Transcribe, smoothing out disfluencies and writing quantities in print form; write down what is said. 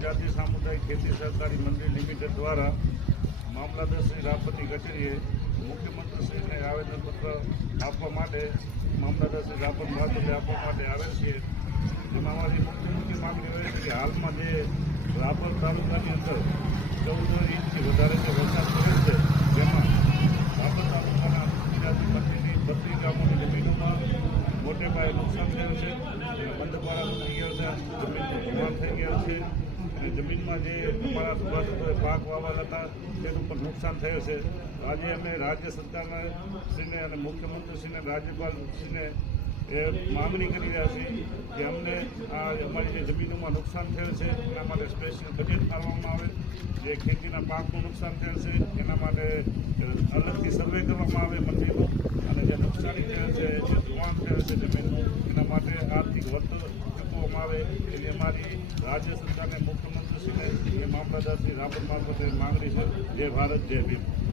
ગુજરાતી સામુદાયિક ખેતી સહકારી મંડળી લિમિટેડ દ્વારા મામલતદાર શ્રી રાપરની કચેરીએ મુખ્યમંત્રીશ્રીને આવેદનપત્ર આપવા માટે મામલતદાર શ્રી રાપર મહાજનને આપવા માટે આવેલ છીએ. જેમાં અમારી મુખ્ય માંગણી હોય છે કે હાલમાં જે રાપર તાલુકાની અંદર 14 ઇંચથી વધારે જે વરસાદ પડે છે, જેમાં રાપર તાલુકાના ગુજરાતી પટ્ટીની 32 ગામોની જમીનોમાં મોટે પાયે નુકસાન થયું છે. બંધબારા થઈ ગયો છે, જમીનનું ધોવાણ થઈ ગયું છે અને જમીનમાં જે અમારા સુભાષોએ પાક વાવેલા હતા તેનું પણ નુકસાન થયું છે. આજે અમે રાજ્ય સરકારના શ્રીને અને મુખ્યમંત્રીશ્રીને રાજ્યપાલશ્રીને માગણી કરી રહ્યા છીએ કે અમને આ અમારી જે જમીનોમાં નુકસાન થયેલ છે એના માટે સ્પેશિયલ બજેટ ફાળવવામાં આવે. જે ખેતીના પાકનું નુકસાન થયેલ છે એના માટે અલગથી સર્વે કરવામાં આવે મંડીનું, અને જે નુકસાની થયેલ છે, જે ધોવાણ થયેલ છે જમીનનું, એના માટે આર્થિક વળતર ચૂકવવામાં આવે એવી અમારી રાજ્ય સરકારને મુખ્યમંત્રીશ્રીને એ મામલતદાર શ્રી રાપર મારફતે માગણી છે. જય ભારત, જય ભીમ.